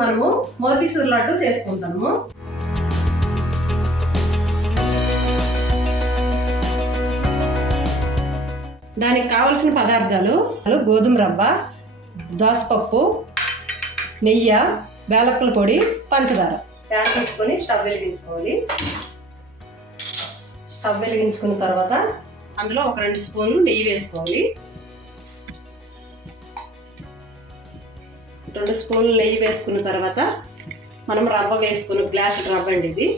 మనము మోతీచూర్ లడ్డు చేసుకుంటాము. దానికి కావలసిన పదార్థాలు గోధుమ రవ్వ, దోసపప్పు, నెయ్యి, బేలక్కల పొడి, పంచదార. ప్యాన్ తీసుకొని స్టవ్ వెలిగించుకోవాలి. స్టవ్ వెలిగించుకున్న తర్వాత అందులో ఒక 2 స్పూన్లు నెయ్యి వేసుకోవాలి. 2 స్పూన్లు నెయ్యి వేసుకున్న తర్వాత మనం రవ్వ వేసుకుని, గ్లాసు రవ్వ అండి ఇది,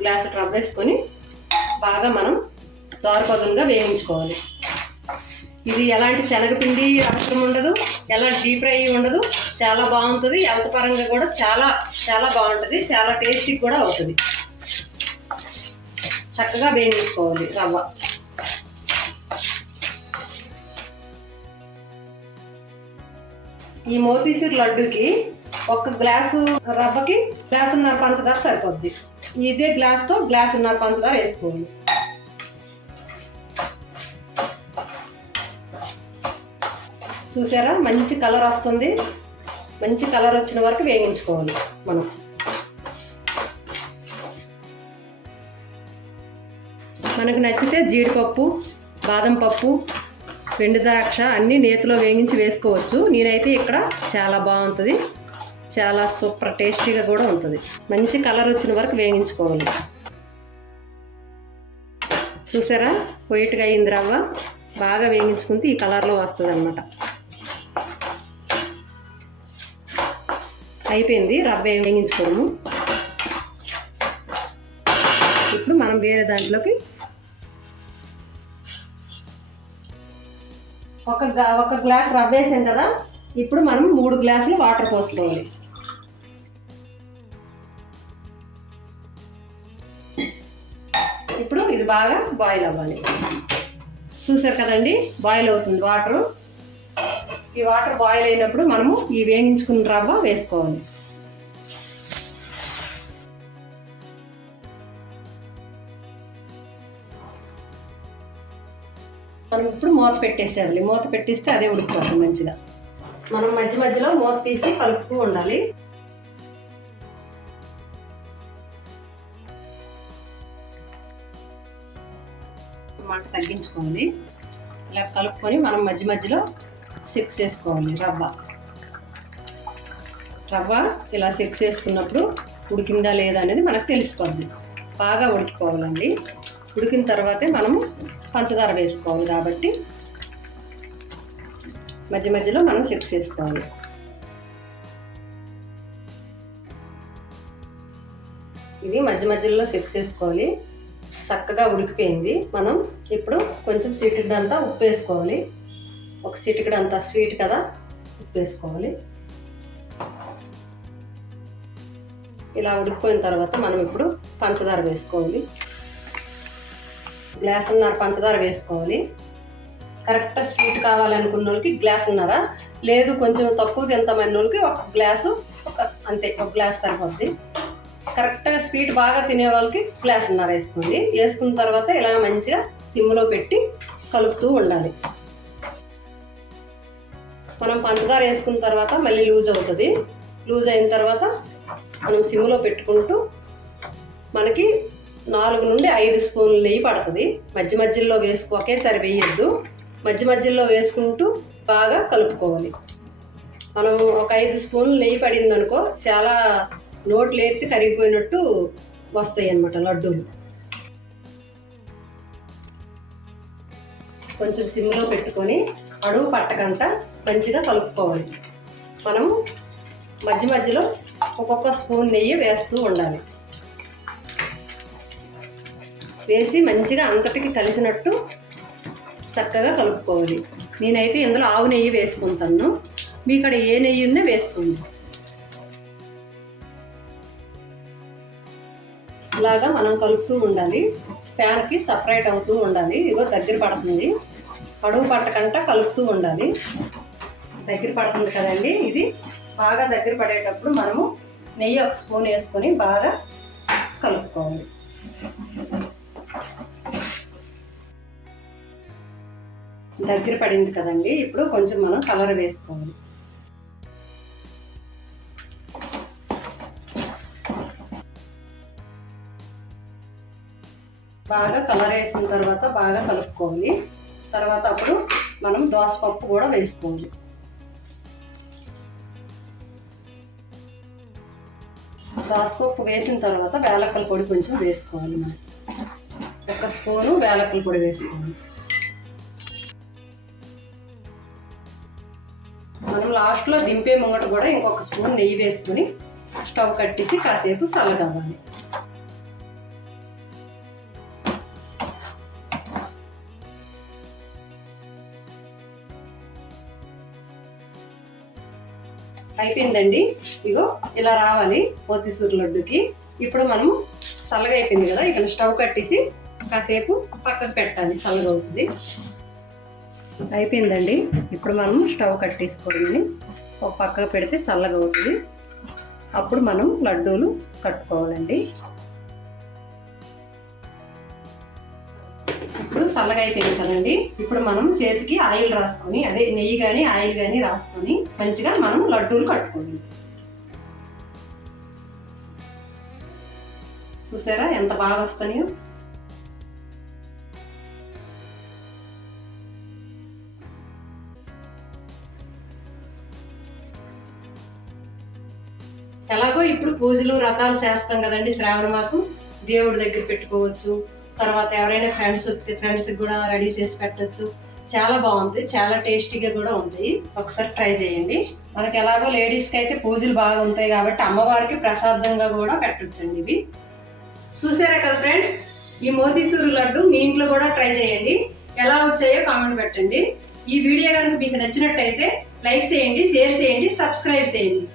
గ్లాసు రవ్వ వేసుకొని బాగా మనం దోరపదులుగా వేయించుకోవాలి. ఇది ఎలాంటి శనగపిండి అవసరం ఉండదు, ఎలాంటి డీప్ ఫ్రై ఉండదు, చాలా బాగుంటుంది. హెల్త్ పరంగా కూడా చాలా చాలా బాగుంటుంది, చాలా టేస్టీ కూడా అవుతుంది. చక్కగా వేయించుకోవాలి రవ్వ. ఈ మోతీచూర్ లడ్డుకి 1 గ్లాసు రవ్వకి గ్లాసున్నర పంచదార సరిపోద్ది. ఇదే గ్లాస్తో గ్లాసున్నర పంచదార వేసుకోవాలి. చూసారా, మంచి కలర్ వస్తుంది. మంచి కలర్ వచ్చిన వరకు వేయించుకోవాలి మనం. మనకు నచ్చితే జీడిపప్పు, బాదం పప్పు, వెండి ద్రాక్ష అన్నీ నేతిలో వేయించి వేసుకోవచ్చు. నేనైతే ఇక్కడ చాలా బాగుంటుంది, చాలా సూపర్ టేస్టీగా కూడా ఉంటుంది. మంచి కలర్ వచ్చిన వరకు వేయించుకోవాలి. చూసారా, వైట్గా అయింది రవ్వ. బాగా వేయించుకుంటే ఈ కలర్లో వస్తుంది అన్నమాట. అయిపోయింది రవ్వ వేయించుకోవడము. ఇప్పుడు మనం వేరే దాంట్లోకి ఒక గ్లాస్ రవ్వ వేసాం కదా, ఇప్పుడు మనం 3 గ్లాసులు వాటర్ పోసుకోవాలి. ఇప్పుడు ఇది బాగా బాయిల్ అవ్వాలి. చూసారు కదండి, బాయిల్ అవుతుంది వాటరు. ఈ వాటర్ బాయిల్ అయినప్పుడు మనము ఈ వేయించుకున్న రవ్వ వేసుకోవాలి. మనం ఇప్పుడు మూత పెట్టేసేయాలి. మూత పెట్టేస్తే అదే ఉడికిపోతుంది మంచిగా. మనం మధ్య మధ్యలో మూత తీసి కలుపుతూ ఉండాలి. మంట తగ్గించుకోవాలి. ఇలా కలుపుకొని మనం మధ్య మధ్యలో సెక్స్ చేసుకోవాలి. రవ్వ ఇలా సెక్స్ చేసుకున్నప్పుడు ఉడికిందా లేదా అనేది మనకు తెలిసిపోద్ది. బాగా ఉడికిపోవాలండి. ఉడికిన తర్వాతే మనము పంచదార వేసుకోవాలి. కాబట్టి మధ్య మధ్యలో మనం సెక్స్ చేసుకోవాలి. ఇది మధ్య మధ్యలో సెక్స్ చేసుకోవాలి. చక్కగా ఉడికిపోయింది. మనం ఇప్పుడు కొంచెం చిటికెడంతా ఉప్పు వేసుకోవాలి. ఒక చిటికెడంతా స్వీట్ కదా, ఉప్పు వేసుకోవాలి. ఇలా ఉడికిపోయిన తర్వాత మనం ఇప్పుడు పంచదార వేసుకోవాలి. గ్లాసున్నర పంచదార వేసుకోవాలి. కరెక్ట్ స్వీట్ కావాలనుకున్న వాళ్ళకి గ్లాసున్నర, లేదు కొంచెం తక్కువ తింటామన్న వాళ్ళకి 1 గ్లాసు, అంతే 1 గ్లాస్ సరిపోద్ది. కరెక్ట్గా స్వీట్ బాగా తినే వాళ్ళకి గ్లాసున్నర వేసుకోండి. వేసుకున్న తర్వాత ఇలా మంచిగా సిమ్లో పెట్టి కలుపుతూ ఉండాలి. మనం పంచదార వేసుకున్న తర్వాత మళ్ళీ లూజ్ అవుతుంది. లూజ్ అయిన తర్వాత మనం సిమ్లో పెట్టుకుంటూ మనకి 4 నుండి 5 స్పూన్లు నెయ్యి పడుతుంది. మధ్య మధ్యలో ఒకేసారి వేయొద్దు. మధ్య మధ్యలో వేసుకుంటూ బాగా కలుపుకోవాలి. మనం ఒక 5 స్పూన్లు నెయ్యి పడింది అనుకో, చాలా నోట్లు ఎత్తి కరిగిపోయినట్టు వస్తాయి అన్నమాట లడ్డూలు. కొంచెం సిమ్లో పెట్టుకొని అడుగు పట్టకుండా మంచిగా కలుపుకోవాలి. మనం మధ్య మధ్యలో ఒక్కొక్క స్పూన్ నెయ్యి వేస్తూ ఉండాలి. వేసి మంచిగా అంతటికి కలిసినట్టు చక్కగా కలుపుకోవాలి. నేనైతే ఇందులో ఆవు నెయ్యి వేసుకుంటాను. మీ ఇక్కడ ఏ నెయ్యి ఉన్నా వేసుకోండి. ఇలాగా మనం కలుపుతూ ఉండాలి. ప్యాన్కి సపరేట్ అవుతూ ఉండాలి. ఇగో దగ్గర పడుతుంది. అడుగు పట్టకుండా కలుపుతూ ఉండాలి. దగ్గర పడుతుంది కదండి. ఇది బాగా దగ్గర పడేటప్పుడు మనము నెయ్యి 1 స్పూన్ వేసుకొని బాగా కలుపుకోవాలి. దగ్గర పడింది కదండి. ఇప్పుడు కొంచెం మనం కలర్ వేసుకోవాలి. బాగా కలర్ వేసిన తర్వాత బాగా కలుపుకోవాలి. తర్వాత అప్పుడు మనం దోసపప్పు కూడా వేసుకోవాలి. దోసపప్పు వేసిన తర్వాత వేలక్కల పొడి కొంచెం వేసుకోవాలి. మనం 1 స్పూను వేలక్కల పొడి వేసుకోవాలి. మనం లాస్ట్లో దింపే ముంగట కూడా ఇంకొక స్పూన్ నెయ్యి వేసుకొని స్టవ్ కట్టేసి కాసేపు చల్లగవ్వాలి. అయిపోయిందండి. ఇగో ఇలా రావాలి మోతీచూర్ లడ్డుకి. ఇప్పుడు మనము చల్లగా అయిపోయింది కదా, ఇక్కడ స్టవ్ కట్టేసి కాసేపు పక్కకు పెట్టాలి, చల్లగా అవుతుంది. అయిపోయిందండి. ఇప్పుడు మనము స్టవ్ కట్టేసుకోండి, ఒక పక్కకు పెడితే చల్లగా అవుతుంది. అప్పుడు మనం లడ్డూలు కట్టుకోవాలండి. ఇప్పుడు చల్లగా అయిపోయింది కదండి. ఇప్పుడు మనం చేతికి ఆయిల్ రాసుకొని, అదే నెయ్యి కానీ ఆయిల్ కానీ రాసుకొని మంచిగా మనం లడ్డూలు కట్టుకోవాలి. చూసారా ఎంత బాగా వస్తున్నాయో. ఎలాగో ఇప్పుడు పూజలు వ్రతాలు చేస్తాం కదండి, శ్రావణ మాసం దేవుడి దగ్గర పెట్టుకోవచ్చు. తర్వాత ఎవరైనా ఫ్రెండ్స్ వస్తే ఫ్రెండ్స్కి కూడా రెడీ చేసి పెట్టచ్చు. చాలా బాగుంది, చాలా టేస్టీగా కూడా ఉంది. ఒకసారి ట్రై చేయండి. మనకి ఎలాగో లేడీస్కి అయితే పూజలు బాగా ఉంటాయి కాబట్టి అమ్మవారికి ప్రసాదంగా కూడా పెట్టొచ్చండి ఇవి. చూసారా కదా ఫ్రెండ్స్, ఈ మోతీచూర్ లడ్డు మీ ఇంట్లో కూడా ట్రై చేయండి. ఎలా వచ్చాయో కామెంట్ పెట్టండి. ఈ వీడియో కనుక మీకు నచ్చినట్టయితే లైక్ చేయండి, షేర్ చేయండి, సబ్స్క్రైబ్ చేయండి.